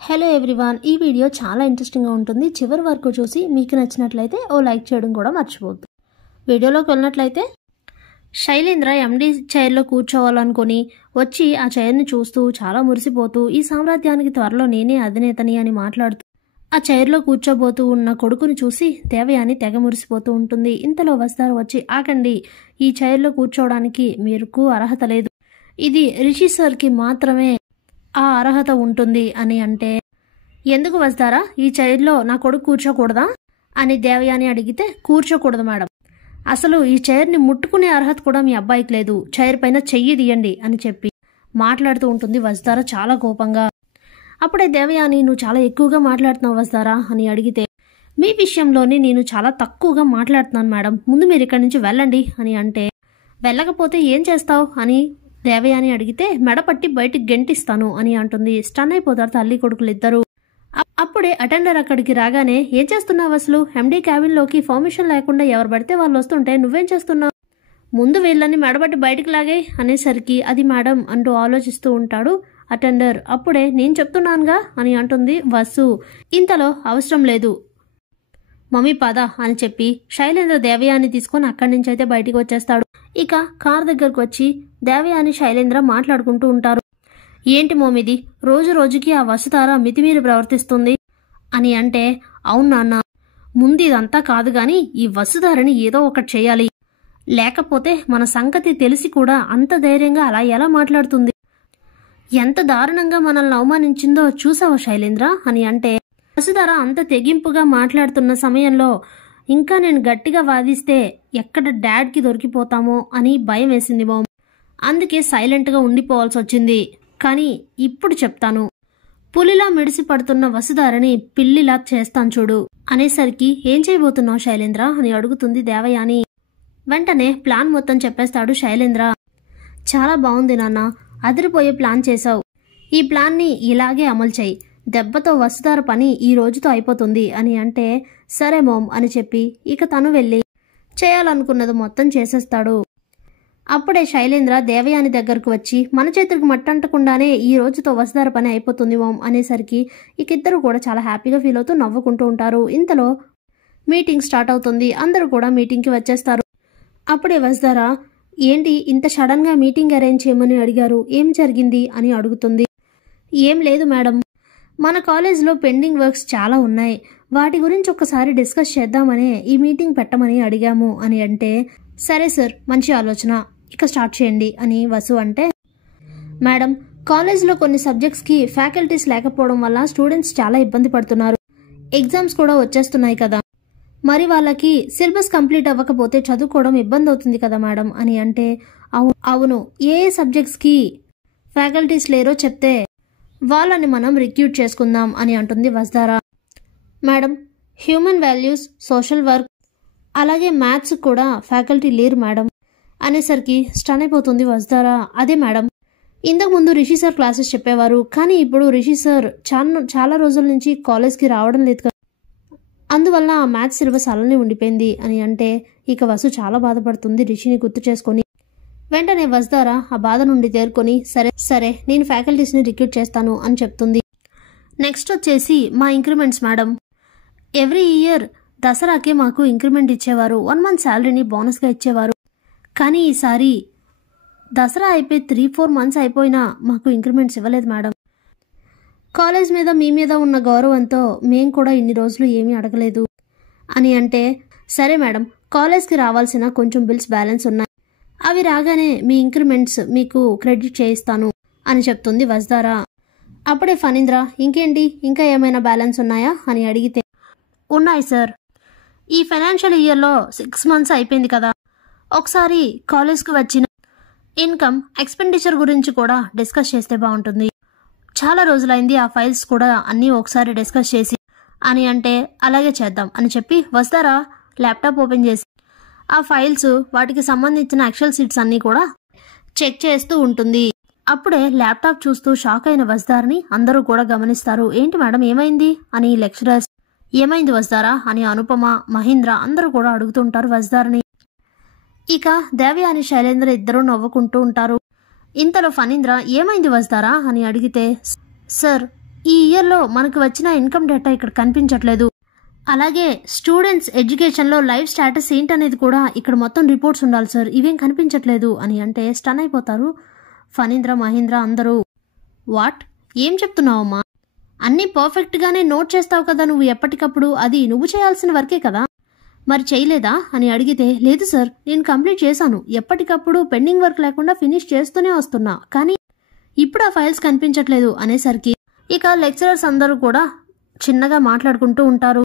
Hello everyone, ఈ video చాలా ఇంట్రెస్టింగ్గా ఉంటుంది. చివరి వరకు చూసి మీకు నచ్చినట్లయితే ఓ లైక్ చేయడం కూడా మర్చిపోవద్దు. వీడియోలోకి వెళ్ళినట్లయితే శైలేంద్ర ఎండి చైర్లో కూర్చోవాలనుకుని వచ్చి ఆ చైర్ని చూస్తూ చాలా మురిసిపోతూ ఈ సామ్రాజ్యానికి త్వరలో నేనే అధినేతని అని మాట్లాడుతూ ఆ చైర్లో కూర్చోబోతూ ఉన్న కొడుకుని చూసి దేవయాని తెగ మురిసిపోతూ ఉంటుంది. ఇంతలో వస్తారు వచ్చి, ఆగండి, ఈ చైర్లో కూర్చోవడానికి మీకు అర్హత లేదు, ఇది రిషి సార్కి మాత్రమే ఆ అర్హత ఉంటుంది అని అంటే, ఎందుకు వస్తారా, ఈ చైర్లో నా కొడుకు కూర్చోకూడదా అని దేవయాని అడిగితే, కూర్చోకూడదు మేడం, అసలు ఈ చైర్ని ముట్టుకునే అర్హత కూడా మీ అబ్బాయికి లేదు, చైర్ పైన చెయ్యి తీయండి అని చెప్పి మాట్లాడుతూ ఉంటుంది వస్తారా చాలా కోపంగా. అప్పుడే దేవయాని, నువ్వు చాలా ఎక్కువగా మాట్లాడుతున్నావు వస్తారా అని అడిగితే, మీ విషయంలోనే నేను చాలా తక్కువగా మాట్లాడుతున్నాను మేడం, ముందు మీరు ఇక్కడి నుంచి వెళ్ళండి అని అంటే, వెళ్ళకపోతే ఏం చేస్తావు అని దేవయాని అడిగితే, మెడపట్టి బయటికి గెంటిస్తాను అని అంటుంది. స్టన్ అయిపోతారు తల్లి కొడుకులు ఇద్దరు. అప్పుడే అటెండర్ అక్కడికి రాగానే, ఏం చేస్తున్నావు అసలు, ఎండీ క్యాబిన్లోకి పర్మిషన్ లేకుండా ఎవరు పడితే వాళ్ళు వస్తుంటే నువ్వేం చేస్తున్నావు, ముందు వీళ్ళని మెడబట్టి బయటికి లాగే అనేసరికి, అది మేడం అంటూ ఆలోచిస్తూ ఉంటాడు అటెండర్. అప్పుడే నేను చెప్తున్నానుగా అని అంటుంది వసు. ఇంతలో అవసరం లేదు మమ్మీ పద అని చెప్పి శైలేంద్ర దేవయాని తీసుకొని అక్కడి నుంచి అయితే బయటికి వచ్చేస్తాడు. ఇక కార్ దగ్గరకు వచ్చి దేవయాని శైలేంద్ర మాట్లాడుకుంటూ ఉంటారు. ఏంటి మోమిది, రోజు రోజుకి ఆ వసుధార మితిమీరి ప్రవర్తిస్తుంది అని అంటే, అవును నాన్న, ముందు ఇదంతా కాదు గాని ఈ వసుధారని ఏదో ఒకటి చేయాలి, లేకపోతే మన సంగతి తెలిసి కూడా అంత ధైర్యంగా అలా ఎలా మాట్లాడుతుంది, ఎంత దారుణంగా మనల్ని అవమానించిందో చూసావా శైలేంద్ర అని అంటే, వసుధార అంత తెగింపుగా మాట్లాడుతున్న సమయంలో ఇంకా నేను గట్టిగా వాదిస్తే ఎక్కడ డాడ్కి దొరికిపోతామో అని భయం వేసింది మామ్, అందుకే సైలెంట్గా ఉండిపోవాల్సి వచ్చింది. కానీ ఇప్పుడు చెప్తాను, పులిలా మిడిసి పడుతున్న వసుధారని పిల్లిలా చేస్తాను చూడు అనేసరికి, ఏం చేయబోతున్నావు శైలేంద్ర అని అడుగుతుంది దేవయాని. వెంటనే ప్లాన్ మొత్తం చెప్పేస్తాడు శైలేంద్ర. చాలా బాగుంది నాన్న, అదిరిపోయే ప్లాన్ చేశావు, ఈ ప్లాన్ని ఇలాగే అమలు చేయి, దెబ్బతో వసుధార పని ఈ రోజుతో అయిపోతుంది అని అంటే, సరే మోమ్ అని చెప్పి ఇక తను వెళ్ళి చేయాలనుకున్నది మొత్తం చేసేస్తాడు. అప్పుడే శైలేంద్ర దేవయాని దగ్గరకు వచ్చి, మన చేతులకు మట్టంటకుండానే ఈ రోజుతో వసుధార పని అయిపోతుంది మోమ్ అనేసరికి ఇక ఇద్దరు కూడా చాలా హ్యాపీగా ఫీల్ అవుతూ నవ్వుకుంటూ ఉంటారు. ఇంతలో మీటింగ్ స్టార్ట్ అవుతుంది. అందరూ కూడా మీటింగ్కి వచ్చేస్తారు. అప్పుడే వసుధార, ఏంటి ఇంత సడన్గా మీటింగ్ అరేంజ్ చేయమని అడిగారు, ఏం జరిగింది అని అడుగుతుంది. ఏం లేదు మేడం, మన కాలేజ్లో పెండింగ్ వర్క్స్ చాలా ఉన్నాయి, వాటి గురించి ఒక్కసారి డిస్కస్ చేద్దామని ఈ మీటింగ్ పెట్టమని అడిగాము అని అంటే, సరే సార్, మంచి ఆలోచన, ఇక స్టార్ట్ చేయండి అని వసు అంటే, మేడం, కాలేజ్లో కొన్ని సబ్జెక్ట్స్కి ఫ్యాకల్టీస్ లేకపోవడం వల్ల స్టూడెంట్స్ చాలా ఇబ్బంది పడుతున్నారు, ఎగ్జామ్స్ కూడా వచ్చేస్తున్నాయి కదా, మరి వాళ్ళకి సిలబస్ కంప్లీట్ అవ్వకపోతే చదువుకోవడం ఇబ్బంది అవుతుంది కదా మేడం అని అంటే, అవును, ఏ సబ్జెక్ట్స్కి ఫ్యాకల్టీస్ లేరో చెప్తే వాళ్ళని మనం రిక్రూట్ చేసుకుందాం అని అంటుంది Vasudhara. Madam, human values, social work, అలాగే మ్యాథ్స్ కూడా ఫ్యాకల్టీ లేరు మేడం అనేసరికి స్టన్ అయిపోతుంది వసుధార. అదే మేడం, ఇంతకుముందు రిషి సార్ క్లాసెస్ చెప్పేవారు, కానీ ఇప్పుడు రిషి సార్ చాలా రోజుల నుంచి కాలేజ్కి రావడం లేదు కదా, అందువల్ల ఆ మ్యాథ్స్ సిలబస్ అలానే ఉండిపోయింది అని అంటే, ఇక వసు చాలా బాధపడుతుంది రిషిని గుర్తు చేసుకొని. వెంటనే వసుధార ఆ బాధ నుండి తేరుకొని, సరే నేను ఫ్యాకల్టీస్ని రిక్రూట్ చేస్తాను అని చెప్తుంది. నెక్స్ట్ వచ్చేసి మా ఇంక్రిమెంట్స్ మేడం, ఎవ్రీ ఇయర్ దసరాకే మాకు ఇంక్రిమెంట్ ఇచ్చేవారు, 1 month శాలరీని బోనస్గా ఇచ్చేవారు, కానీ ఈసారి దసరా అయిపోయి 3-4 months అయిపోయినా మాకు ఇంక్రిమెంట్స్ ఇవ్వలేదు మేడం, కాలేజ్ మీద మీ మీద ఉన్న గౌరవంతో మేం కూడా ఇన్ని రోజులు ఏమీ అడగలేదు అని అంటే, సరే మేడం, కాలేజ్కి రావాల్సిన కొంచెం బిల్స్ బ్యాలెన్స్ ఉన్నాయి, అవి రాగానే మీ ఇంక్రిమెంట్స్ మీకు క్రెడిట్ చేయిస్తాను అని చెప్తుంది వసుధార. అప్పుడే ఫణీంద్ర, ఇంకేంటి, ఇంకా ఏమైనా బ్యాలెన్స్ ఉన్నాయా అని అడిగితే, ఉన్నాయి సార్, ఈ ఫైనాన్షియల్ ఇయర్లో 6 months అయిపోయింది కదా, ఒకసారి కాలేజ్కి వచ్చిన ఇన్కమ్ ఎక్స్పెండిచర్ గురించి కూడా డిస్కస్ చేస్తే బాగుంటుంది, చాలా రోజులైంది ఆ ఫైల్స్ కూడా అన్నీ ఒకసారి డిస్కస్ చేసి అని అంటే, అలాగే చేద్దాం అని చెప్పి వసుధార ల్యాప్టాప్ ఓపెన్ చేసి ఆ ఫైల్స్, వాటికి సంబంధించిన ఎక్సెల్ షీట్స్ అన్నీ కూడా చెక్ చేస్తూ ఉంటుంది. అప్పుడే ల్యాప్టాప్ చూస్తూ షాక్ అయిన వసుధారని అందరూ కూడా గమనిస్తారు. ఏంటి మేడం, ఏమైంది అని లెక్చరర్స్, ఏమైంది వసుధార అని అనుపమ, మహేంద్ర అందరూ కూడా అడుగుతుంటారు వసుధారని. ఇక దేవయాని శైలేంద్ర ఇద్దరూ నవ్వుకుంటూ ఉంటారు. ఇంతలో ఫణీంద్ర, ఏమైంది వసుధార అని అడిగితే, సార్ ఈ ఇయర్లో మనకు వచ్చిన ఇన్కమ్ డేటా ఇక్కడ కనిపించట్లేదు. అలాగే స్టూడెంట్స్ ఎడ్యుకేషన్లో లైఫ్ స్టేటస్ ఏంటనేది కూడా ఇక్కడ మొత్తం రిపోర్ట్స్ ఉండాలి సార్, ఇవేం కనిపించట్లేదు అని అంటే స్టన్ అయిపోతారు ఫణీంద్ర, మహేంద్ర అందరూ. వాట్, ఏం చెప్తున్నావమ్మా? అన్నీ పర్ఫెక్ట్గానే నోట్ చేస్తావు కదా నువ్వు ఎప్పటికప్పుడు, అది నువ్వు చేయాల్సిన వర్కే కదా, మరి చేయలేదా అని అడిగితే లేదు సార్, నేను కంప్లీట్ చేశాను, ఎప్పటికప్పుడు పెండింగ్ వర్క్ లేకుండా ఫినిష్ చేస్తూనే వస్తున్నా, కానీ ఇప్పుడు ఆ ఫైల్స్ కనిపించట్లేదు అనేసరికి ఇక లెక్చరర్స్ అందరూ కూడా చిన్నగా మాట్లాడుకుంటూ ఉంటారు.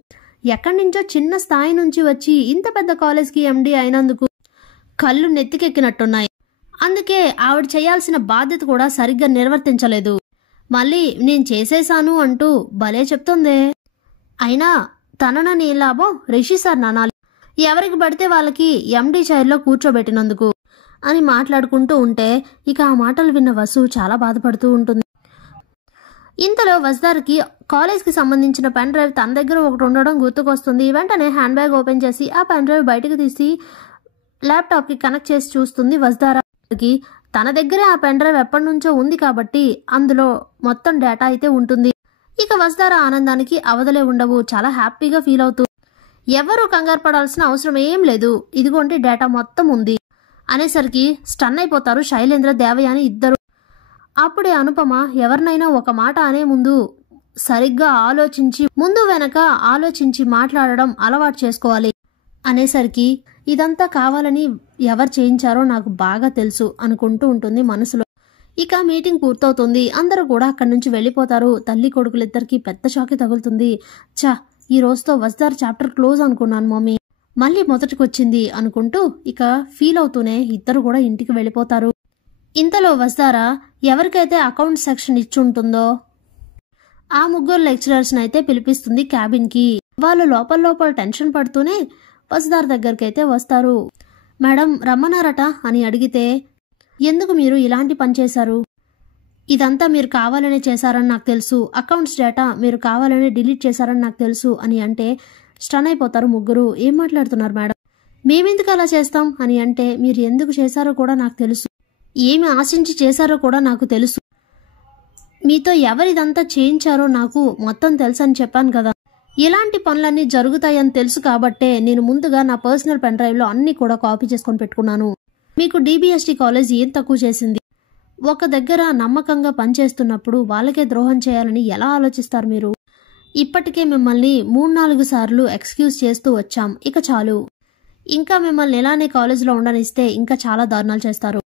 ఎక్కడి నుంచో చిన్న స్థాయి నుంచి వచ్చి ఇంత పెద్ద కాలేజ్కి ఎండి అయినందుకు కళ్ళు నెత్తికెక్కినట్టున్నాయి. అందుకే ఆవిడ చేయాల్సిన బాధ్యత కూడా సరిగ్గా నిర్వర్తించలేదు. మళ్ళీ నేను చేసేశాను అంటూ భలే చెప్తుందే. అయినా తననని లాభం రిషి సార్ నానాలి, ఎవరికి పడితే వాళ్ళకి ఎండి చైర్లో కూర్చోబెట్టినందుకు అని మాట్లాడుకుంటూ ఉంటే ఇక ఆ మాటలు విన్న వసు చాలా బాధపడుతూ ఉంటుంది. ఇంతలో వసుధారకి కాలేజ్కి సంబంధించిన పెన్ డ్రైవ్ తన దగ్గర ఒకటి ఉండడం గుర్తుకొస్తుంది. వెంటనే హ్యాండ్ బ్యాగ్ ఓపెన్ చేసి ఆ పెన్ డ్రైవ్ బయటకు తీసి ల్యాప్టాప్కి కనెక్ట్ చేసి చూస్తుంది వసుధారకి. తన దగ్గర ఆ పెన్ డ్రైవ్ ఎప్పటి నుంచో ఉంది కాబట్టి అందులో మొత్తం డేటా అయితే ఉంటుంది. ఇక వసుధార ఆనందానికి అవధలే ఉండవు, చాలా హ్యాపీగా ఫీల్ అవుతూ ఎవరూ కంగారు పడాల్సిన అవసరం ఏం లేదు, ఇదిగోండి డేటా మొత్తం ఉంది అనేసరికి స్టన్ అయిపోతారు శైలేంద్ర, దేవయాని ఇద్దరు. అప్పుడే అనుపమ ఎవరినైనా ఒక మాట అనే ముందు సరిగ్గా ఆలోచించి ముందు వెనక ఆలోచించి మాట్లాడడం అలవాటు చేసుకోవాలి అనేసరికి ఇదంతా కావాలని ఎవరు చేయించారో నాకు బాగా తెలుసు అనుకుంటూ ఉంటుంది మనసులో. ఇక మీటింగ్ పూర్తవుతుంది, అందరూ కూడా అక్కడి నుంచి వెళ్ళిపోతారు. తల్లి కొడుకులిద్దరికి పెద్ద షాకే తగులుతుంది. చా, ఈ రోజుతో వసుధార చాప్టర్ క్లోజ్ అనుకున్నాను మమ్మీ, మళ్ళీ మొదటికొచ్చింది అనుకుంటూ ఇక ఫీల్ అవుతూనే ఇద్దరు కూడా ఇంటికి వెళ్ళిపోతారు. ఇంతలో వసుధార ఎవరికైతే అకౌంట్ సెక్షన్ ఇచ్చుంటుందో ఆ ముగ్గురు లెక్చరర్స్ని అయితే పిలిపిస్తుంది క్యాబిన్కి. వాళ్ళు లోపల టెన్షన్ పడుతూనే వసుధార దగ్గరకైతే వస్తారు. మేడం రమ్మన్నారట అని అడిగితే ఎందుకు మీరు ఇలాంటి పని చేశారు, ఇదంతా మీరు కావాలనే చేశారని నాకు తెలుసు, అకౌంట్స్ డేటా మీరు కావాలనే డిలీట్ చేశారని నాకు తెలుసు అని అంటే స్టన్ అయిపోతారు ముగ్గురు. ఏం మాట్లాడుతున్నారు మేడం, మేమెందుకు అలా చేస్తాం అని అంటే మీరు ఎందుకు చేశారో కూడా నాకు తెలుసు, ఏమి ఆశించి చేశారో కూడా నాకు తెలుసు, మీతో ఎవరిదంతా చేయించారో నాకు మొత్తం తెలుసు అని చెప్పాను కదా, ఇలాంటి పనులన్నీ జరుగుతాయని తెలుసు కాబట్టే నేను ముందుగా నా పర్సనల్ పెన్ డ్రైవ్లో అన్నీ కూడా కాపీ చేసుకొని పెట్టుకున్నాను. మీకు DBST కాలేజ్ ఏం తక్కువ చేసింది, ఒక దగ్గర నమ్మకంగా పనిచేస్తున్నప్పుడు వాళ్ళకే ద్రోహం చేయాలని ఎలా ఆలోచిస్తారు మీరు, ఇప్పటికే మిమ్మల్ని 3-4 సార్లు ఎక్స్క్యూజ్ చేస్తూ వచ్చాం, ఇక చాలు, ఇంకా మిమ్మల్ని ఇలానే కాలేజ్లో ఉండనిస్తే ఇంకా చాలా దారుణాలు చేస్తారు,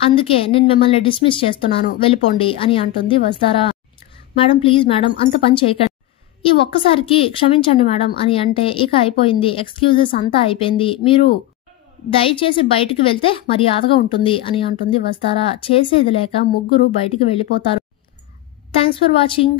అందుకే నేను మిమ్మల్ని డిస్మిస్ చేస్తున్నాను, వెళ్ళిపోండి అని అంటుంది వసుధార. మేడం ప్లీజ్ మేడం అంత పని చేయకండి, ఈ ఒక్కసారికి క్షమించండి మేడం అని అంటే ఇక అయిపోయింది, ఎక్స్క్యూజెస్ అంతా అయిపోయింది, మీరు దయచేసి బయటికి వెళ్తే మర్యాదగా ఉంటుంది అని అంటుంది వసుధార. చేసేది లేక ముగ్గురు బయటికి వెళ్ళిపోతారు. Thanks for watching.